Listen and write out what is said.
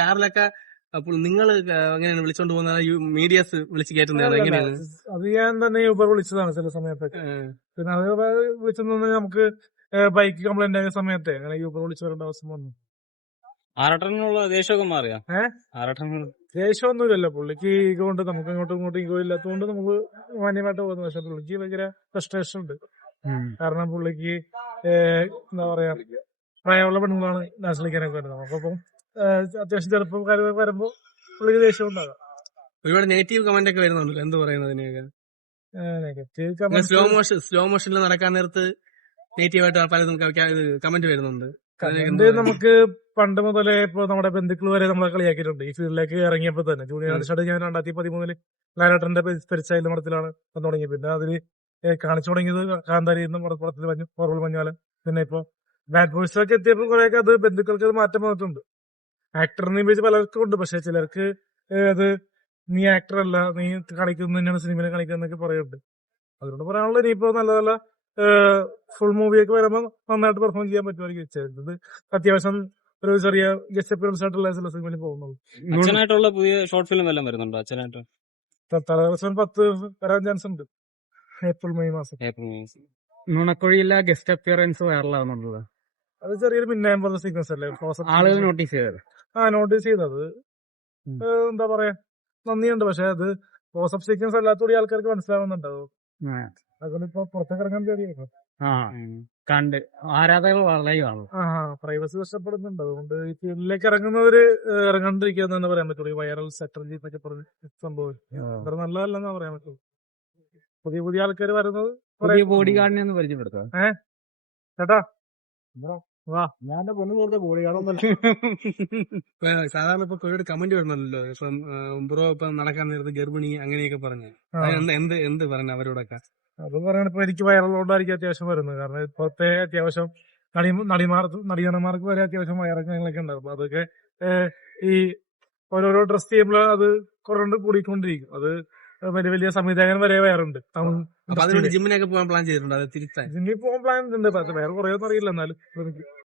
കാറിലൊക്കെ അപ്പോൾ നിങ്ങൾ എങ്ങനെയാണ് വിളിച്ചോണ്ട് പോകുന്നത്? മീഡിയാസ് വിളിച്ച് കയറ്റുന്നതാണ് എങ്ങനെയാണ്? അത് ഞാൻ തന്നെ യൂബർ വിളിച്ചതാണ് ചില സമയത്തൊക്കെ. പിന്നെ അത് വിളിച്ചെന്ന് നമുക്ക് ബൈക്ക് കംപ്ലൈന്റ് ആയ സമയത്തെ അങ്ങനെ യൂബർ വിളിച്ചു വരേണ്ട അവസ്ഥ വന്നു. ആറട്ടനുള്ള ദേഷ്യമൊക്കെ മാറിയാ? ദേഷ്യമൊന്നുമില്ലല്ലോ പുള്ളിക്ക്. ഈഗോ കൊണ്ട് നമുക്ക് ഇങ്ങോട്ടും ഈഗോ ഇല്ലാത്തതുകൊണ്ട് നമുക്ക് മാന്യമായിട്ട് പോകുന്നു. പക്ഷെ പുള്ളിക്ക് ഭയങ്കര ഫ്രസ്ട്രേഷൻ ഉണ്ട്. കാരണം പുള്ളിക്ക് എന്താ പറയാ പ്രായമുള്ള പെണ്ണുങ്ങളാണ് ഡാൻസ് കളിക്കാനൊക്കെ വരുന്നത്. നമുക്കപ്പം അത്യാവശ്യം ചെറുപ്പക്കാർ വരുമ്പോ പുള്ളിക്ക് ദേഷ്യം ഉണ്ടാകാം. ഒരുപാട് നെഗറ്റീവ് കമന്റ് ഒക്കെ വരുന്നുണ്ടല്ലോ, എന്ത് പറയുന്നതിനൊക്കെ? സ്ലോ മോഷനിൽ നടക്കാൻ നേരത്ത് നെഗറ്റീവായിട്ട് പലതും കമന്റ് വരുന്നുണ്ട്. നമുക്ക് പണ്ട് മുതലേ ഇപ്പൊ നമ്മുടെ ബന്ധുക്കൾ വരെ നമ്മളെ കളിയാക്കിയിട്ടുണ്ട്. ഈ ഫീൽഡിലേക്ക് ഇറങ്ങിയപ്പോ തന്നെ ജൂനിയർ ആർട്ടിസ്റ്റായിട്ട് ഞാൻ 2013 ലാലേട്ടന്റെ പെരിച്ചായിലെ മഠത്തിലാണ് വന്നു തുടങ്ങിയത്. പിന്നെ അതില് കാണിച്ചു തുടങ്ങിയത് കാന്താരി എന്ന പടത്തിൽ ഓർമ്മ മഞ്ഞാലം. പിന്നെ ഇപ്പൊ ബാഡ് ബോയ്സിലൊക്കെ എത്തിയപ്പോ കുറെയൊക്കെ അത് ബന്ധുക്കൾക്ക് അത് മാറ്റം വന്നിട്ടുണ്ട്. ആക്ടറിനെ ഉപയോഗിച്ച് പലർക്കും ഉണ്ട്. പക്ഷെ ചിലർക്ക് അത് നീ ആക്ടർ അല്ല, നീ കളിക്കുന്നത് തന്നെയാണ് സിനിമയിൽ കളിക്കുന്നതൊക്കെ പറയുന്നുണ്ട്. അതുകൊണ്ട് പറയാനുള്ള ഇനിയിപ്പോ നല്ല നല്ല ഫുൾ മൂവിയൊക്കെ വരുമ്പോൾ നന്നായിട്ട് പെർഫോം ചെയ്യാൻ പറ്റുമായിരിക്കും. ഇത് അത്യാവശ്യം ഒരു ചെറിയ ഗസ്റ്റ് അപ്പിയറൻസ് ആയിട്ടുള്ള ചില സിനിമയിൽ പോകുന്നുള്ളൂ. അച്ഛനായിട്ടുള്ള പുതിയ ഷോർട്ട് ഫിലിം എല്ലാം വരുന്നുണ്ടോ? അച്ഛനായിട്ട് തലദിവസം 10 വരാൻ ചാൻസ് ഉണ്ട്. ഏപ്രിൽ മെയ് മാസം. നുണക്കുഴിയില്ല ഗസ്റ്റ് അപ്പിയറൻസ് വൈറലാവുന്നുണ്ടല്ലോ. അത് ചെറിയൊരു മിന്നായം പറഞ്ഞ സീക്വൻസ് അല്ലേ ആളുകൾ നോട്ടീസ് ചെയ്തത്? നോട്ടീസ് ചെയ്തത് എന്താ പറയാ നന്ദിയുണ്ട്. പക്ഷെ അത് ക്ലോസപ്പ് സീക്വൻസ് അല്ലാത്തൂടി ആൾക്കാർക്ക് മനസ്സിലാവുന്നുണ്ട്. അതുകൊണ്ടിപ്പോ പുറത്തേക്ക് ഇറങ്ങാൻ പേടിയായിരുന്നു. കണ്ട് ആരാധകർ വളരെയാണ്. പ്രൈവസി നഷ്ടപ്പെടുന്നുണ്ട്. അതുകൊണ്ട് ഈ ഫീൽഡിലേക്ക് ഇറങ്ങുന്നവര് ഇറങ്ങാണ്ടിരിക്കുക എന്ന് പറയാൻ പറ്റുള്ളൂ. ഈ വൈറൽ സെറ്റർജി എന്നൊക്കെ പറഞ്ഞ സംഭവം അത്ര നല്ലതല്ലെന്നാ പറയാൻ പറ്റുള്ളൂ. പുതിയ ആൾക്കാർ വരുന്നത് ബോഡി ഗാർഡിനെ ഒന്ന് പരിചയപ്പെടുത്താം. ചേട്ടാ ഞാൻ പൊന്നു പോലത്തെ ബോഡി ഗാർഡൊന്നുമല്ല. സാധാരണ ഇപ്പൊ ഒരുപാട് കമന്റ് വരുന്നുണ്ടല്ലോ, ഇപ്പം ബ്രോ ഇപ്പൊ നടക്കാൻ നേരത്ത് ഗർഭിണി അങ്ങനെയൊക്കെ പറഞ്ഞു. എന്ത് പറഞ്ഞു അവരോടൊക്കെ? അത് പറയണ ഇപ്പൊ എനിക്ക് വയറുള്ളതുകൊണ്ടായിരിക്കും അത്യാവശ്യം വരുന്നത്. കാരണം ഇപ്പോഴത്തെ അത്യാവശ്യം നടീനന്മാർക്ക് വരെ അത്യാവശ്യം വയറൊക്കെ ഉണ്ടാവും. അപ്പൊ അതൊക്കെ ഈ ഓരോരോ ഡ്രസ് ചെയ്യുമ്പോൾ അത് കുറെ കൂടിക്കൊണ്ടിരിക്കും. അത് വലിയ വലിയ സംവിധായകൻ വരെ വയറുണ്ട്. ജിമ്മിനൊക്കെ പോകാൻ പ്ലാൻ ചെയ്തിട്ടുണ്ട്? ജിമ്മിൽ പോകാൻ പ്ലാൻ ഉണ്ട്. വേറെ കുറേ ഒന്നും അറിയില്ല. എന്നാലും